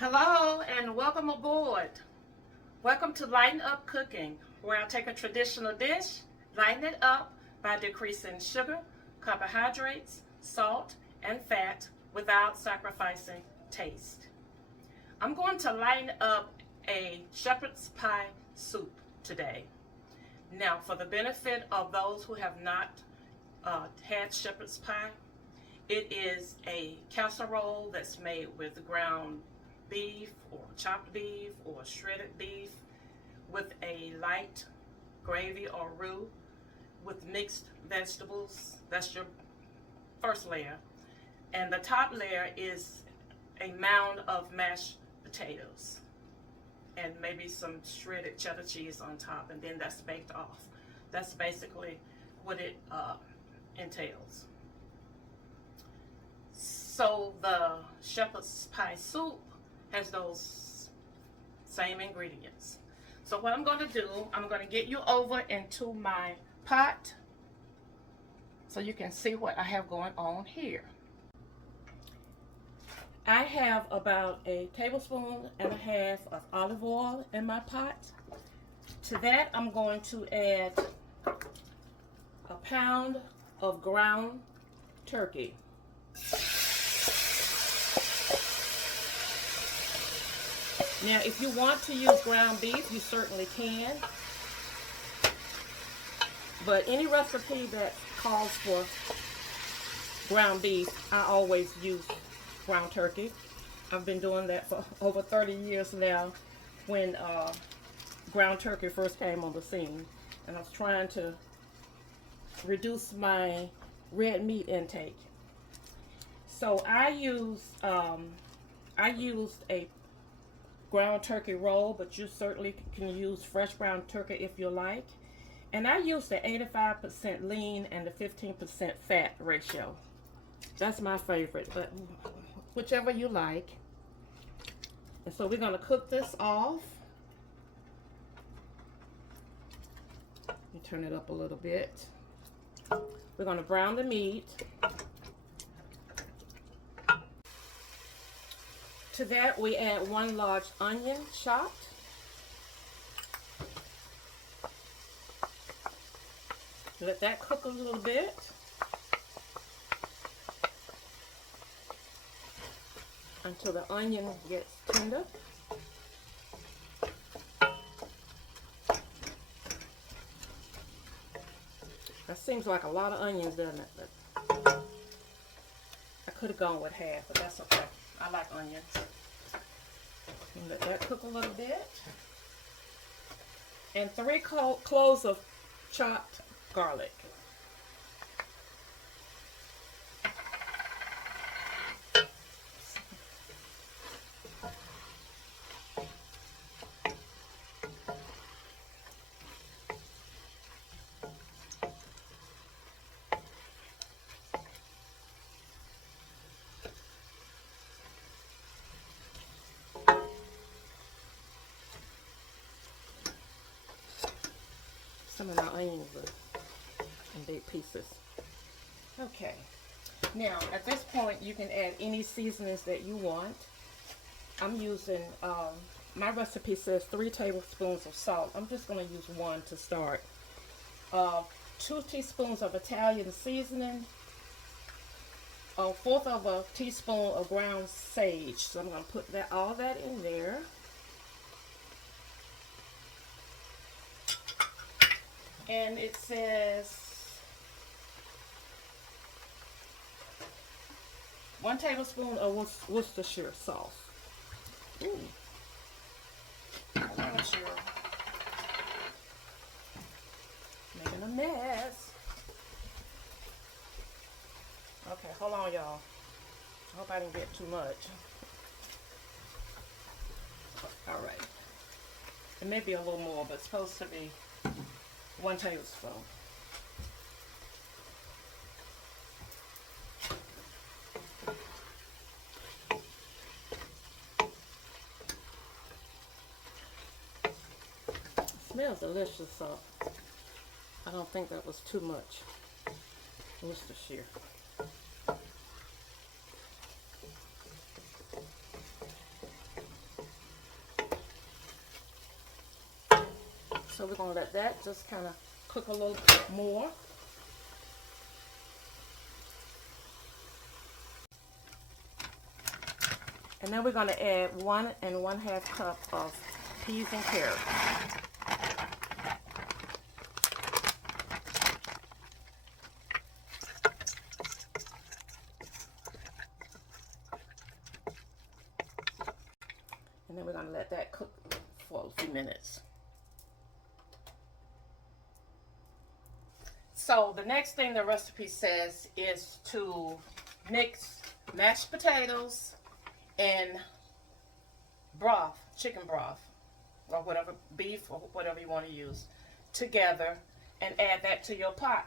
Hello and welcome aboard. Welcome to Lighten Up Cooking, where I take a traditional dish, lighten it up by decreasing sugar, carbohydrates, salt, and fat without sacrificing taste. I'm going to lighten up a shepherd's pie soup today. Now, for the benefit of those who have not had shepherd's pie, it is a casserole that's made with ground beef or chopped beef or shredded beef with a light gravy or roux with mixed vegetables. That's your first layer. And the top layer is a mound of mashed potatoes and maybe some shredded cheddar cheese on top, and then that's baked off. That's basically what it entails. So the shepherd's pie soup has those same ingredients. So what I'm going to do, I'm going to get you over into my pot so you can see what I have going on here. I have about a tablespoon and a half of olive oil in my pot. To that, I'm going to add a pound of ground turkey. Now, if you want to use ground beef, you certainly can. But any recipe that calls for ground beef, I always use ground turkey. I've been doing that for over 30 years now when ground turkey first came on the scene. And I was trying to reduce my red meat intake. So I used a ground turkey roll, but you certainly can use fresh ground turkey if you like. And I use the 85% lean and the 15% fat ratio. That's my favorite, but whichever you like. And so we're going to cook this off. Let me turn it up a little bit. We're going to brown the meat. To that, we add 1 large onion chopped. Let that cook a little bit. Until the onion gets tender. That seems like a lot of onions, doesn't it? But I could have gone with half, but that's okay. I like onions. And let that cook a little bit. And 3 cloves of chopped garlic. Some of my onions are in big pieces. Okay. Now, at this point, you can add any seasonings that you want. I'm using, my recipe says 3 tablespoons of salt. I'm just going to use 1 to start. 2 teaspoons of Italian seasoning. 1/4 of a teaspoon of ground sage. So I'm going to put all that in there. And it says 1 tablespoon of Worcestershire sauce. Ooh. Worcestershire. Making a mess. Okay, hold on, y'all. I hope I didn't get too much. All right. It may be a little more, but it's supposed to be 1 tablespoon. It smells delicious, so I don't think that was too much Worcestershire. So we're going to let that just kind of cook a little bit more. And then we're going to add 1 1/2 cup of peas and carrots. And then we're going to let that cook for a few minutes. So the next thing the recipe says is to mix mashed potatoes and broth, chicken broth, or whatever, beef or whatever you want to use, together and add that to your pot.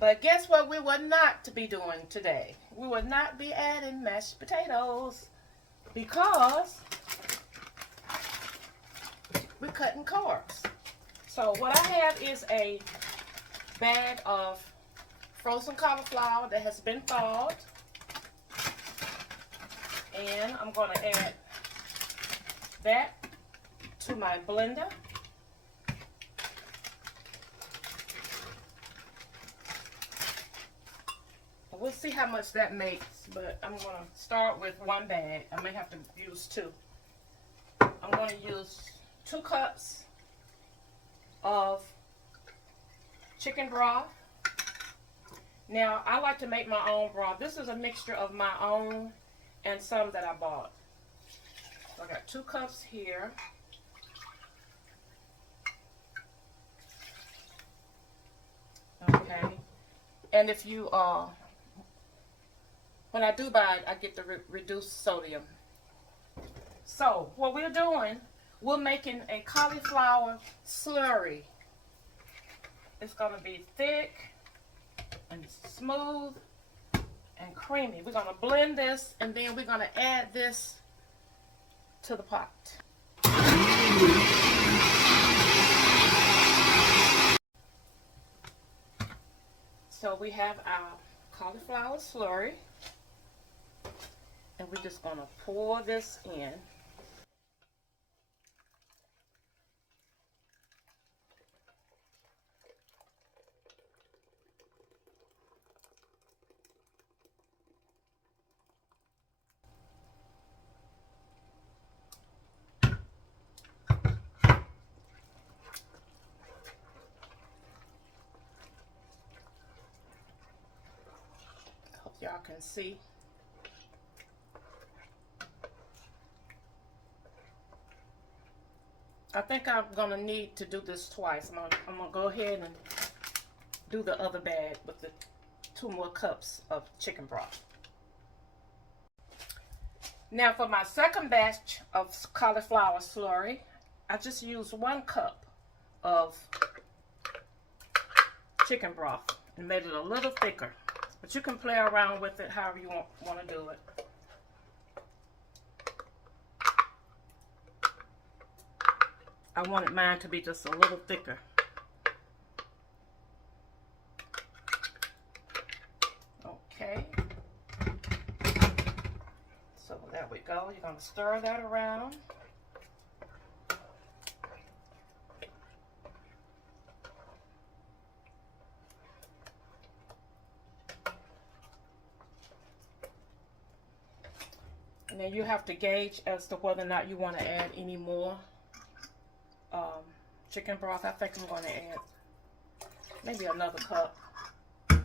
But guess what we would not be doing today? We would not be adding mashed potatoes because we're cutting carbs. So what I have is a bag of frozen cauliflower that has been thawed. And I'm going to add that to my blender. We'll see how much that makes, but I'm going to start with 1 bag. I may have to use 2. I'm going to use 2 cups of chicken broth. Now, I like to make my own broth. This is a mixture of my own and some that I bought. So I got 2 cups here. Okay. And if you when I do buy it, I get the reduced sodium. So what we're doing, we're making a cauliflower slurry. It's going to be thick and smooth and creamy. We're going to blend this, and then we're going to add this to the pot. So we have our cauliflower slurry, and we're just going to pour this in. Hope y'all can see. I think I'm going to need to do this twice. I'm going to go ahead and do the other bag with the 2 more cups of chicken broth. Now for my second batch of cauliflower slurry, I just used 1 cup of chicken broth and made it a little thicker. But you can play around with it however you want to do it. I wanted mine to be just a little thicker. Okay. So there we go. You're going to stir that around. And then you have to gauge as to whether or not you want to add any more chicken broth. I think I'm going to add maybe another cup. A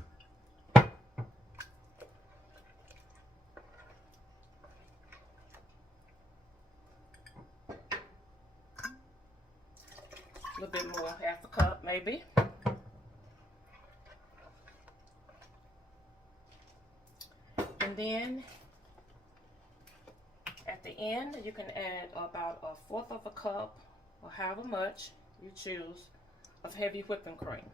little bit more, 1/2 cup maybe. And then at the end, you can add about 1/4 of a cup, or however much you choose, of heavy whipping cream.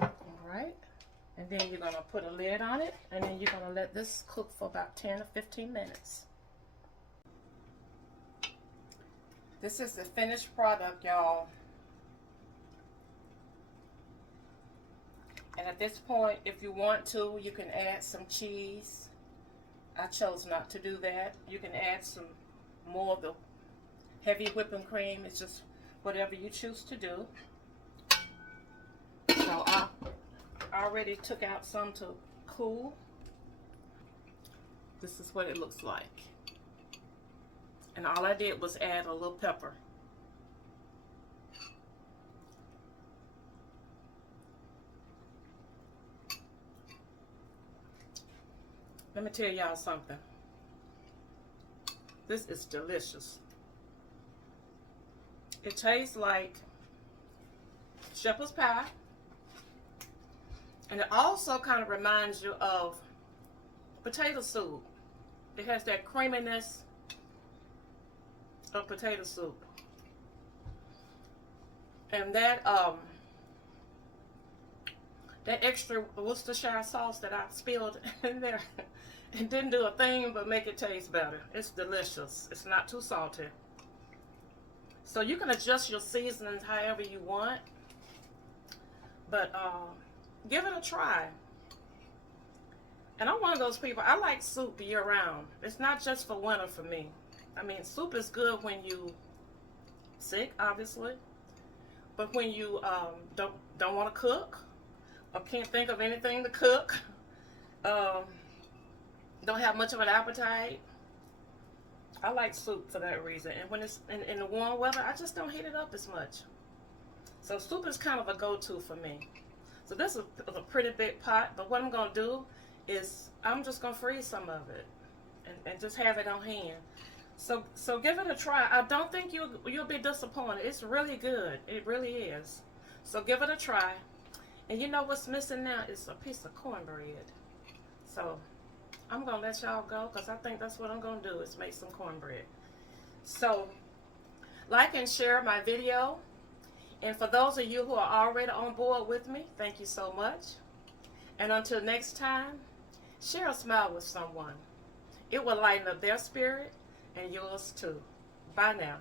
Alright, and then you're going to put a lid on it, and then you're going to let this cook for about 10 or 15 minutes. This is the finished product, y'all. And at this point, if you want to, you can add some cheese. I chose not to do that. You can add some more of the heavy whipping cream. It's just whatever you choose to do. So I already took out some to cool. This is what it looks like. And all I did was add a little pepper. Let me tell y'all something. This is delicious. It tastes like shepherd's pie. And it also kind of reminds you of potato soup. It has that creaminess of potato soup. And that extra Worcestershire sauce that I spilled in there, it didn't do a thing but make it taste better. It's delicious. It's not too salty. So you can adjust your seasonings however you want. But give it a try. And I'm one of those people, I like soup year round. It's not just for winter for me. I mean, soup is good when you sick, obviously. But when you don't want to cook, or can't think of anything to cook, don't have much of an appetite, I like soup for that reason. And when it's in the warm weather, I just don't heat it up as much. So soup is kind of a go-to for me. So this is a pretty big pot, but what I'm going to do is I'm just going to freeze some of it and just have it on hand. So give it a try. I don't think you'll be disappointed. It's really good. It really is. So give it a try. And you know what's missing now is a piece of cornbread. So I'm going to let y'all go because I think that's what I'm going to do is make some cornbread. So like and share my video. And for those of you who are already on board with me, thank you so much. And until next time, share a smile with someone. It will lighten up their spirit and yours too. Bye now.